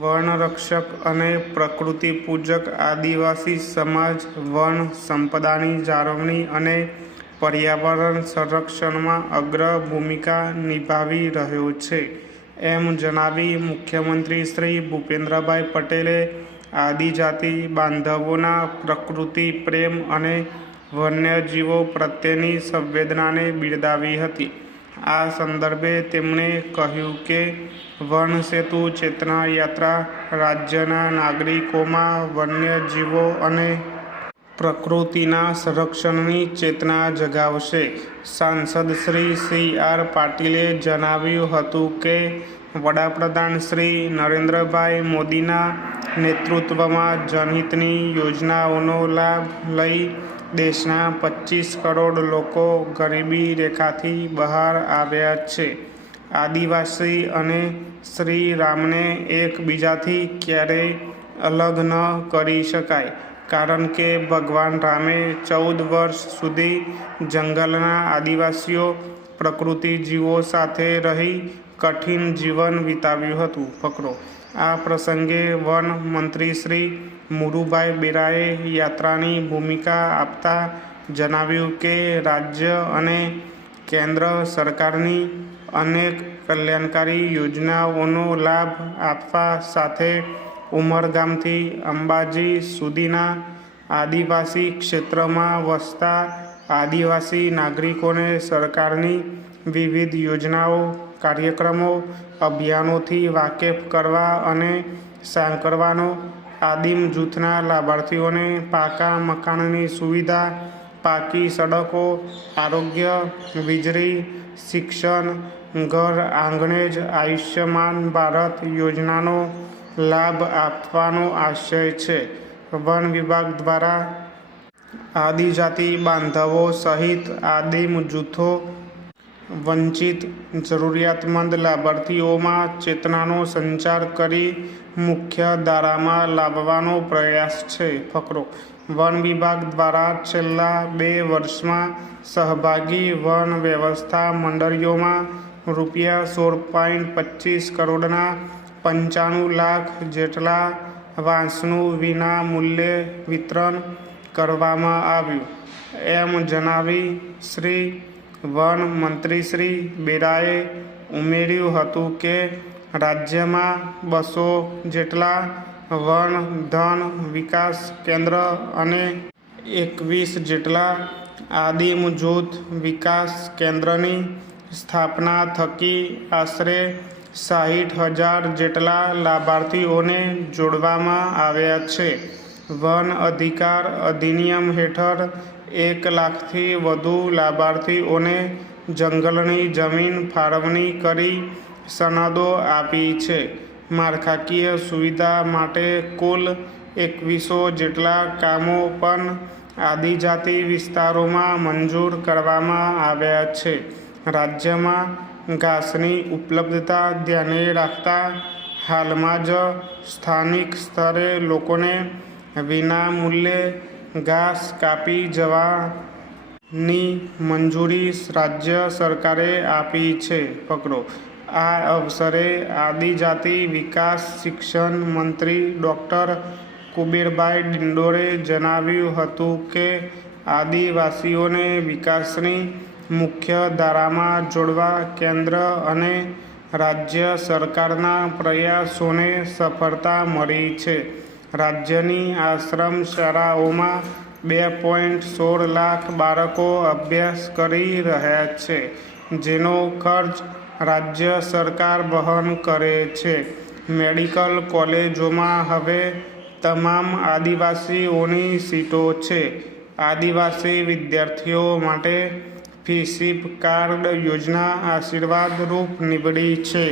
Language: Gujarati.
વનરક્ષક અને પ્રકૃતિ પૂજક આદિવાસી સમાજ વન સંપદાની જાળવણી અને પર્યાવરણ સંરક્ષણમાં અગ્ર ભૂમિકા નિભાવી રહ્યો છે એમ જણાવી મુખ્યમંત્રી શ્રી ભૂપેન્દ્રભાઈ પટેલે આદિજાતિ બાંધવોના પ્રકૃતિ પ્રેમ અને વન્યજીવો પ્રત્યેની સંવેદનાને બિરદાવી હતી. આ સંદર્ભે તેમણે કહ્યું કે વન સેતુ ચેતના યાત્રા રાજ્યના નાગરિકોમાં વન્યજીવો અને પ્રકૃતિના સંરક્ષણની ચેતના જગાવશે. સાંસદ શ્રી સી.આર. પાટીલે જણાવ્યું હતું કે વડાપ્રધાન શ્રી નરેન્દ્રભાઈ મોદીના નેતૃત્વમાં જનહિતની યોજનાઓનો લાભ લઈ દેશના 25 કરોડ લોકો ગરીબી રેખાથી બહાર આવ્યા છે. આદિવાસી અને શ્રી રામને એકબીજાથી ક્યારેય અલગ ન કરી શકાય, કારણ કે ભગવાન રામે 14 વર્ષ સુધી જંગલના આદિવાસીઓ પ્રકૃતિજીવો સાથે રહી કઠિન જીવન વિતાવ્યું હતું. ફકરો. આ પ્રસંગે વન મંત્રી શ્રી મુરુભાઈ બેરાએ યાત્રાની ભૂમિકા આપતા જણાવ્યું કે રાજ્ય અને કેન્દ્ર સરકારની અનેક કલ્યાણકારી યોજનાઓનો લાભ આપવા સાથે ઉમરગામથી અંબાજી સુધીના આદિવાસી ક્ષેત્રમાં વસતા આદિવાસી નાગરિકોને સરકારની વિવિધ યોજનાઓ, કાર્યક્રમો, અભિયાનોથી વાકેફ કરવા અને સાંકળવાનો, આદિમ જૂથના લાભાર્થીઓને પાકા મકાનની સુવિધા, પાકી સડકો, આરોગ્ય, વીજળી, શિક્ષણ, ઘર આંગણે જ આયુષ્યમાન ભારત યોજનાનો લાભ આપવાનો આશય છે. વન વિભાગ દ્વારા આદિજાતિ બાંધવો સહિત આદિમ જૂથો, વંચિત, જરૂરિયાતમંદ લાભાર્થીઓમાં ચેતનાનો સંચાર કરી મુખ્ય ધારામાં લાવવાનો પ્રયાસ છે. ફકરો. વન વિભાગ દ્વારા છેલ્લા 2 વર્ષમાં સહભાગી વન વ્યવસ્થા મંડળીઓમાં ₹16.25 કરોડના 95 લાખ જેટલા વાંસનું વિના મૂલ્યે વિતરણ કરવામાં આવ્યું એમ જણાવી શ્રી વન મંત્રી શ્રી બેરાએ ઉમેર્યું હતું કે રાજ્યમાં 200 જેટલા વન ધન વિકાસ કેન્દ્ર અને 21 જેટલા આદિમ જૂથ વિકાસ કેન્દ્રની સ્થાપના થકી આશરે 60,000 જેટલા લાભાર્થીઓને જોડવામાં આવ્યા છે. વન અધિકાર અધિનિયમ હેઠળ 1 લાખથી વધુ લાભાર્થીઓને જંગલની જમીન ફાળવણી કરી સનદો આપી છે. માળખાકીય સુવિધા માટે કુલ 2100 જેટલા કામો પણ આદિજાતિ વિસ્તારોમાં મંજૂર કરવામાં આવ્યા છે. રાજ્યમાં ઘાસની ઉપલબ્ધતા ધ્યાને રાખતા હાલમાં જ સ્થાનિક સ્તરે લોકોને વિના મૂલ્યે ઘાસ કાપી જવાની મંજૂરી રાજ્ય સરકારે આપી છે. ફકરો. આ અવસરે આદિજાતિ વિકાસ શિક્ષણ મંત્રી ડૉક્ટર કુબેરભાઈ ડિંડોરે જણાવ્યું હતું કે આદિવાસીઓને વિકાસની મુખ્ય ધારામાં જોડવા કેન્દ્ર અને રાજ્ય સરકારના પ્રયાસોને સફળતા મળી છે. રાજ્યની આશ્રમ શાળાઓમાં 2.16 લાખ બાળકો અભ્યાસ કરી રહ્યા છે, જેનો ખર્ચ રાજ્ય સરકાર વહન કરે છે. મેડિકલ કોલેજોમાં હવે તમામ આદિવાસીઓની સીટો છે. આદિવાસી વિદ્યાર્થીઓ માટે ફીશીપ કાર્ડ યોજના આશીર્વાદરૂપ નીવડી છે.